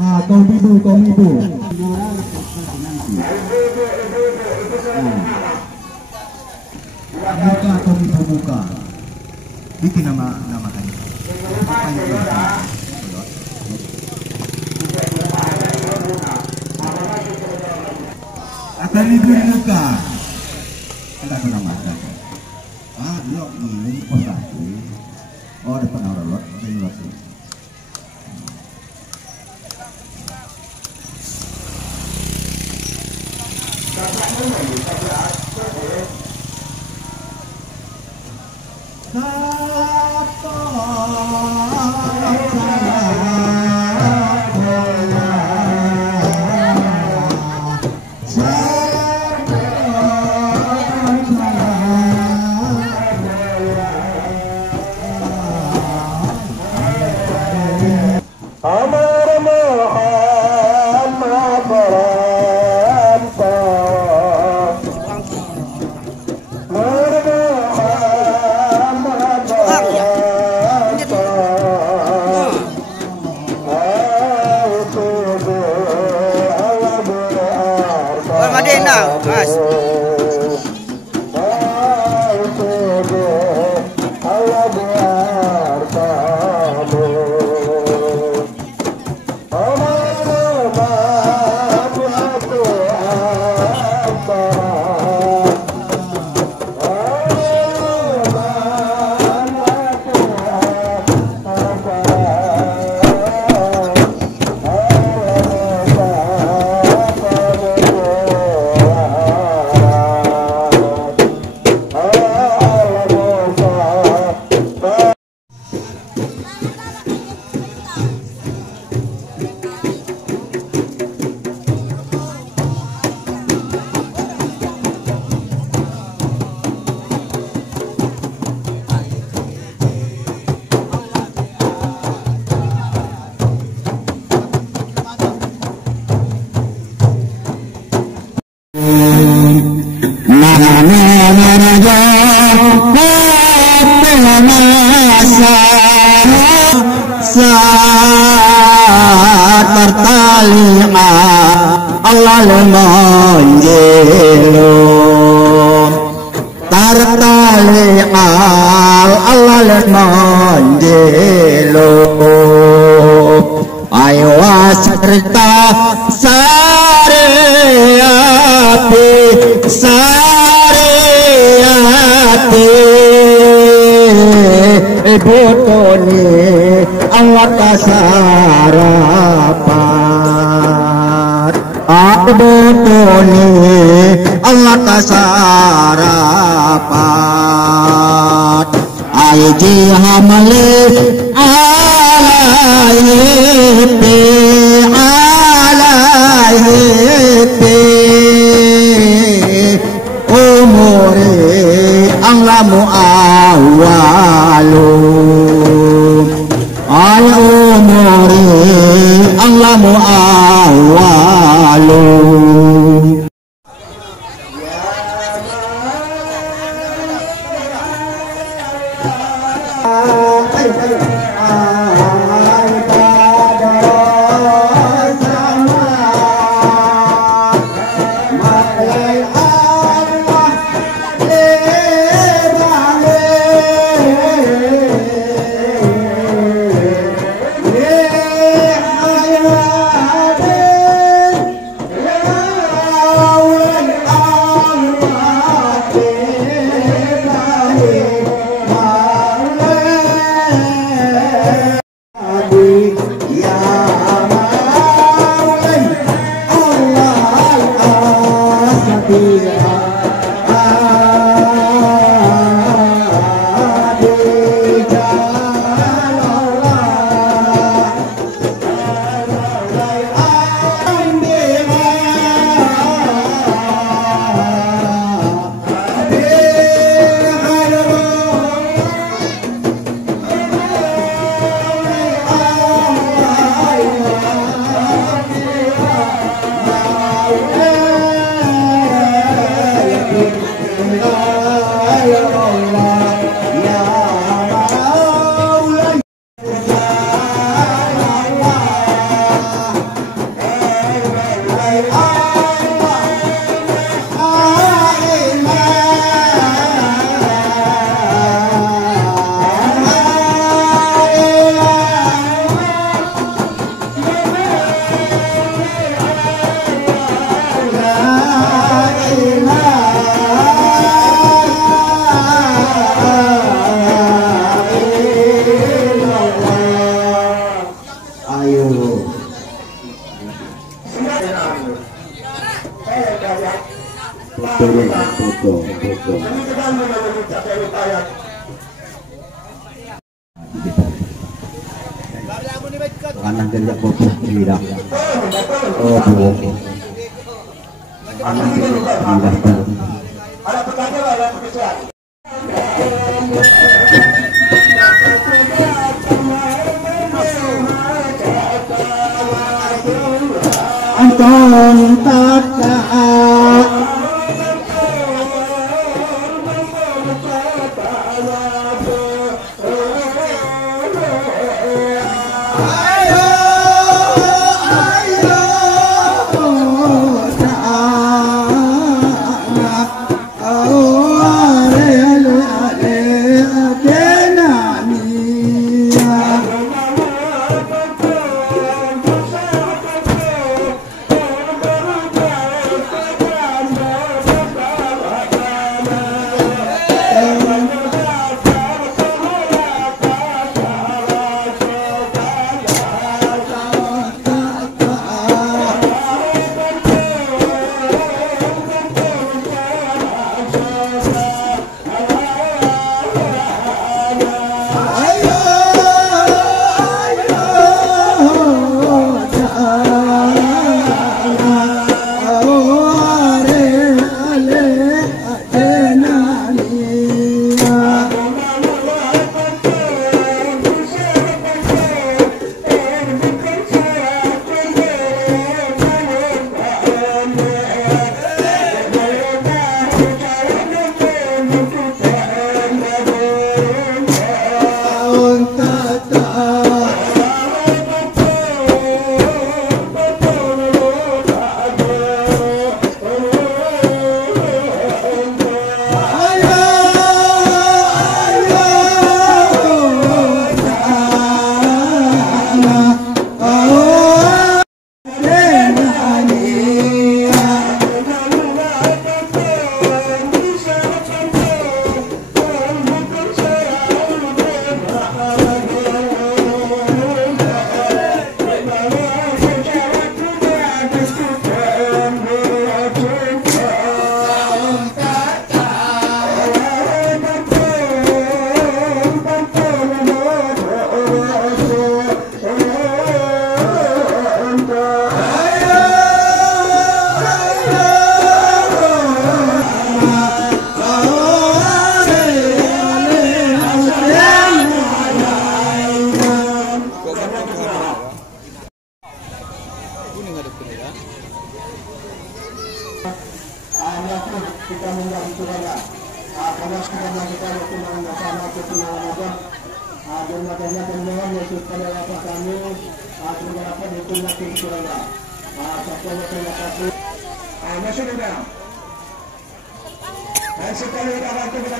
kaum ibu. Buka kaum ibu buka. Bikin nama kan. Akan ibu buka. Kita menamakan. Lo ini posasi. Oh, depan orang lot, ini lot. Mas. Allah lemonjelum tartali Allah lemonjelum ayo serta sariati ibutoni Allah kasarapat abutoni Allah kasarapat aiji hamale alaihi umuri Allah mu'awalu ay umuri Allah mu'awalu. Yeah. turun foto. Kanan kerja foto tidak. Oh buang. Kanan kerja tidak. Anton Tata kita menjadi saudara. Karena sudah melakukan pertemuan bersama pertemuan aja. Dan makanya temuan Yesus pada waktu kami mengapa ditulah tim saudara. Sampai terima kasih. Masih ada. Dan sekali kawan kita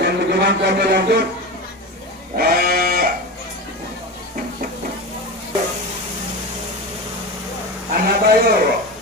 dan bagaimana kami lanjut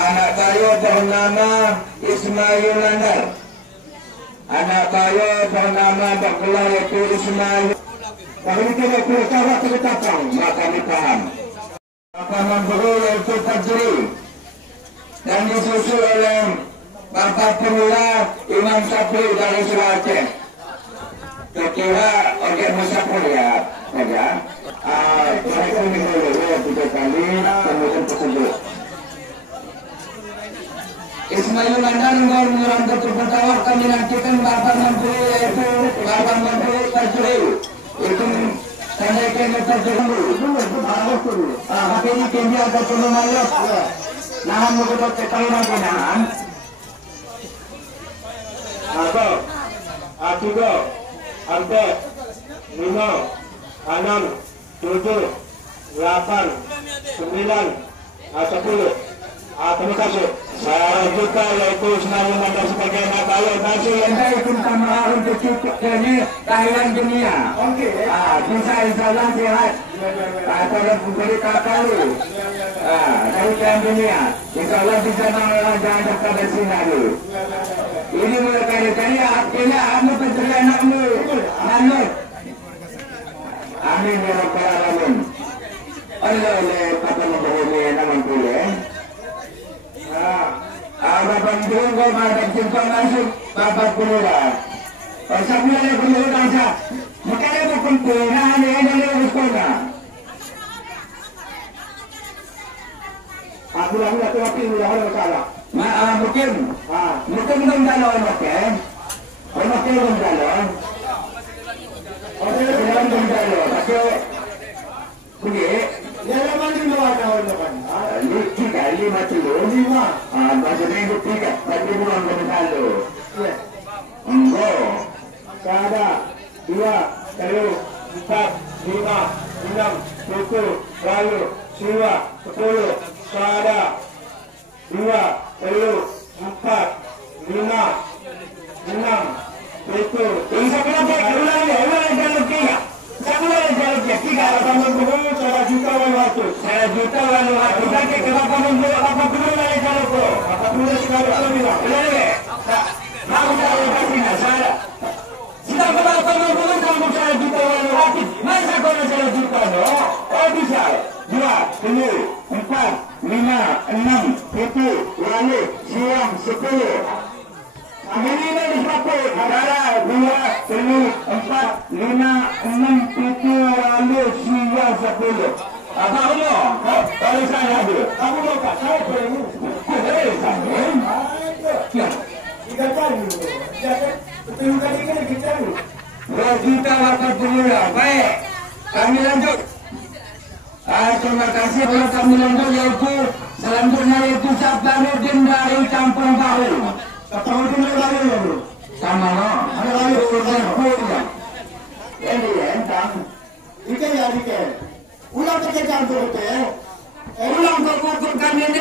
anak bayo bernama Ismail Landar. Anak bayo bernama Bakula yaitu Ismail. Kalau kita berkata ketapang maka dipaham. Paman guru yaitu Fajri dan disusul oleh Bapak Pemula Imam Sapri dari Sulawesi. kira organisasi proyek saja. Mereka mengelola 3 kali kemudian tersebut. Ismail Mandan mengulang betul pertama kami nantikan Bapak Menteri yaitu Bapak Menteri Terjuri itu tandaikan terjuri. Tapi ini tinggi ada penuh Nahan mengutuk kekalian kenahan. Tiga, 4, 5, 6, 7, 8, 9, 10. Terima kasih. Saya juga yaitu Ismail Mandan sebagai Nabayo Nasi yang itu tambahan untuk cukup ini Thailand dunia. Oke. Bisa insyaAllah sehat. Kalau beri kakali. Dari Thailand dunia. InsyaAllah bisa jangan dapat dari sini. Ini berkali-kali akhirnya kamu pencari anakmu. Amin. Amin ya Rabbal Alamin. Allah kata membohongi namun boleh. Bapak Ibu kau makan simpang langsung Bapak Pulura. Sambil ada Pulura saja. Makanya bukan Pulura hanya ada di sekolah. Aku lagi nak terapi ni dah masalah. Mungkin belum jalan okey. Okey belum jalan. Okey belum jalan. Pasal boleh. Yang mana ni awak nak kan? Tiga, 5 kilo. 5. Maksudnya itu 3. Tapi bukan berlalu. Enggak. Ada 2, 3, 4, 5, 6, 7, lalu 2, 10. Ada 2, 3, 4, 5, 6, 7. Ini kenapa? Ulang jalan 3. Semua jalan 3. Kamu berumur 1 juta waktu. 1 juta waktu. Tapi kenapa membuat apa perlu lagi kalau ko? Apa perlu sekali lebih lah. Boleh. Mau tahu kasihnya saya. Sudah kenapa membuat kamu 1 juta waktu? Masa kau 1 juta no? Oh bisa. 2, 3, 4, 5, 6, 7, lalu siang 10. Minimum disapul. Ada 2, 3, 4, 5, 6, 7, lalu siang 10. Apa kamu? Kalau saya ada. Kamu mau tak? Saya perlu. Saya. 3 kali. Betul kali kan kita ni. 2 juta waktu pemula. Baik. Kami lanjut. Terima kasih kalau kami lanjut yaitu selanjutnya yaitu Sabdanudin dari Kampung Baru. Kampung Baru dulu. Sama no. Ada lagi urban. Ini entah. Ikan ya ikan. Ulang pekerjaan betul. Ulang pekerjaan ini.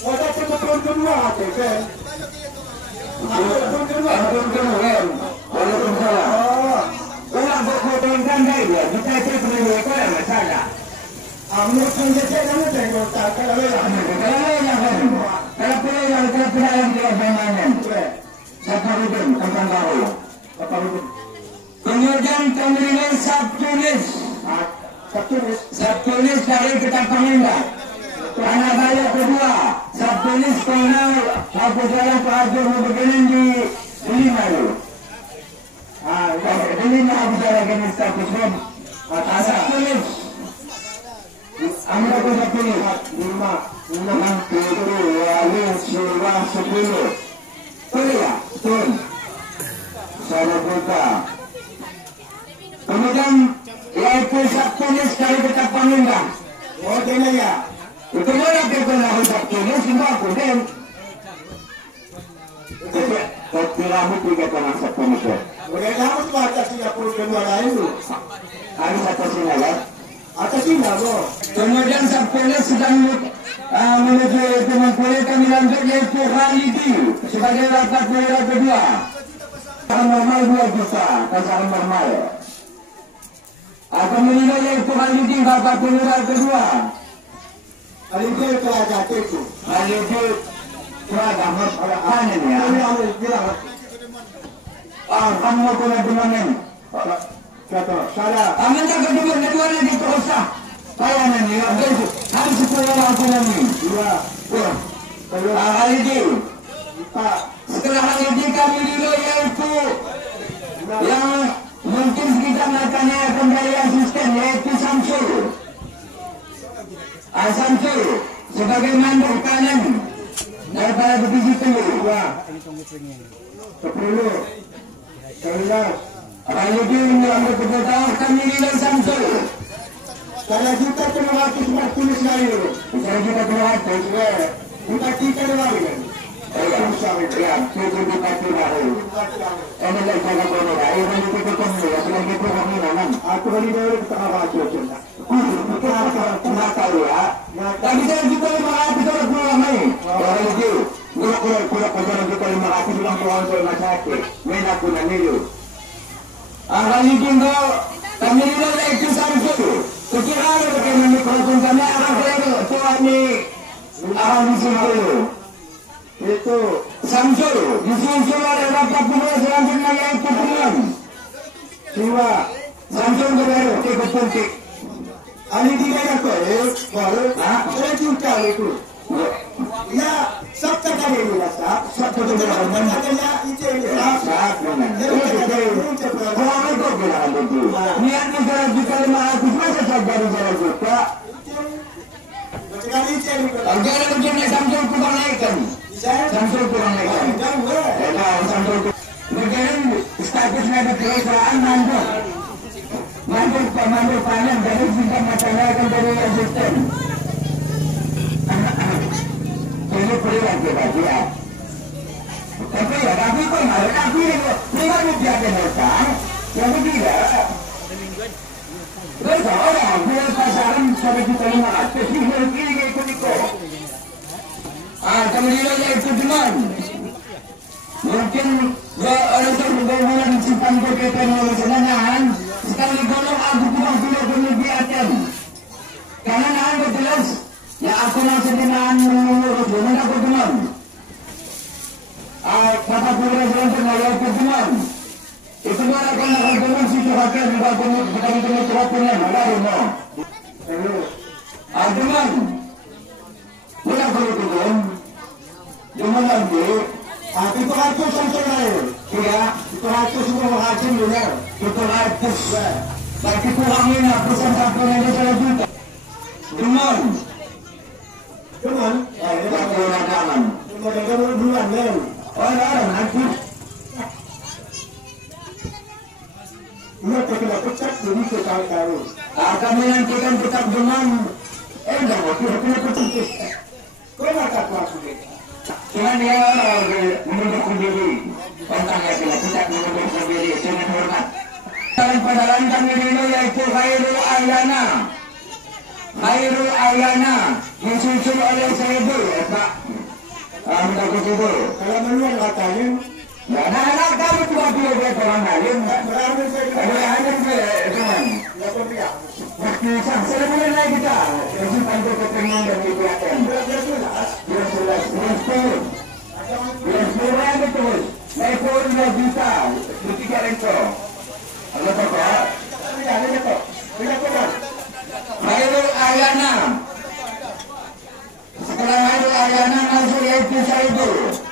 Ada pekerjaan kedua ada kan? Pekerjaan kedua. Waalaikumsalam. Ulang pekerjaan dia. Kita perlu ikut masalah. Ambil pekerjaan mana tengok tak kalau kalau perlu yang dia bermain. Saparudin Kampung Baru. Kemudian pemilihan Sabtulis. Sabtulis dari Ketapangenda. Anak saya kedua. Sabtulis kenal aku jalan ke Haji Mubeginin di Lima itu. Di Lima aku jalan ke Sabtulis. Sabtulis. Ambil aku Sabtulis. 5, 6, 7, lalu 10. Betul ya? Betul. Saya buka. Kemudian yaitu Sabtulis dari Ketapangenda. Oh, ini ya. Itu mana kita nak Sabtulis semua aku dan. Tapi ramu tiga tanah Sabtulis. Boleh kamu baca 32 lain tu. Harus atas sini lah. Atas sini lah. Kemudian Sabtulis sedang menuju Mengkulit kami lanjut yaitu Khalidi sebagai rapat daerah kedua. Kasaran normal 2 juta. Kasaran normal. Akan menilai yaitu Khalidi rapat daerah kedua. Khalidi itu ada itu. Khalidi itu ada apa ya? Kamu pun ada mana? Kata salah. Amin tak kedua lagi terusah. Saya ni harus sekolah aku lagi. Dua. Khalidi. Setelah Khalidi kami nilai yaitu yang mungkin kita melakukannya kembali asisten yaitu Samsul. Samsul sebagai mandor kanan daripada divisi telur. 10, 11. Apalagi menyambut kebetulan kami nilai Samsul. Kalau kita kena hati semua tulis lagi. Misalnya kita kena hati juga. Kita tiga lagi kan. Ya, tujuh bupati baru. Ini lagi jaga bodoh. Ayo kami kita ketemu. Ya, selagi itu kami nanam. Aku beri dulu kita hati saja. Kita tahu ya. Tapi saya juga 500 orang pulang ni. Orang itu, kurang pasaran kita 500 orang pulang ke masyarakat. Mereka punya niru. Kali ini kami nilai itu Samsul. Sekiranya bagaimana mikrofon kami akan keliru. Tuan ni orang di sini. Itu Samsul. Di sini ada rapat pemula selanjutnya yaitu Tuan. Siwa. Samsul kebaru. Tiga puntik. Ali tiga kau baru. Saya cinta itu. Ya, sabta kali ini lah sab. Sabta tu berapa? Mana itu sab. Sab mana? Kau itu bilang begitu. Niat kita jika 500 masa saja jalan kita. Sekali itu. Agar macam ni Samsul kurang naikkan. Samsul kurang naikkan. Samsul. Bagaimana statusnya di kerajaan mandor. Mandor panen dari kita masyarakat dari asisten. Ini perlu lagi bagi ya. Tapi ya, tapi kau malah tapi ni kan dia ada hutang, yang tidak. Terus orang dia pasaran sampai kita 500, ini ikut ikut. Kemudian itu teman. Mungkin orang tu berbulan simpan berkaitan dengan senangan. Sekali golong aku kurang sudah berlebihan. Karena anda jelas. Ya aku masih dengan mengurus dengan aku teman. Kata pemerintahan pengawal teman. Itu mana kan akan teman si Tuhan juga teman teman Tuhan ada rumah. Teman. Mana perlu teman? Teman lagi. Itu aku Samsul lain. Ya, itu aku semua hakim juga. itu harus. Tapi kurangin aku sampai yang saya juta. Teman. Cuman, Waktu ragaman. mereka bulan lain. Orang nanti. Mereka kena pecat jadi kekal-kal. Kami nantikan tetap dengan dah waktu kena pecat. Kau nak apa sudah? Cuman dia mengundurkan diri. Pantangnya bila pecat mengundurkan diri dengan hormat. Dalam padaran kami dulu yaitu Khairul Ayyana. Khairul Ayyana disusul oleh Sayyidul Pak. Minta kutubu. Kalau menuan katanya, Anak-anak kami dua-dua dia orang lain. berani saya Ada yang teman. tidak berpihak. Saya mulai lagi kita. Jadi panggil ketenangan dan kegiatan. Dia jelas. Dia jelas. Dia jelas betul. Saya pun 2 juta. 3 rento. Ada apa? Ada apa? Tidak pernah. Khairul Ayyana. Sekarang Khairul Ayyana masuk yaitu Sayyidul.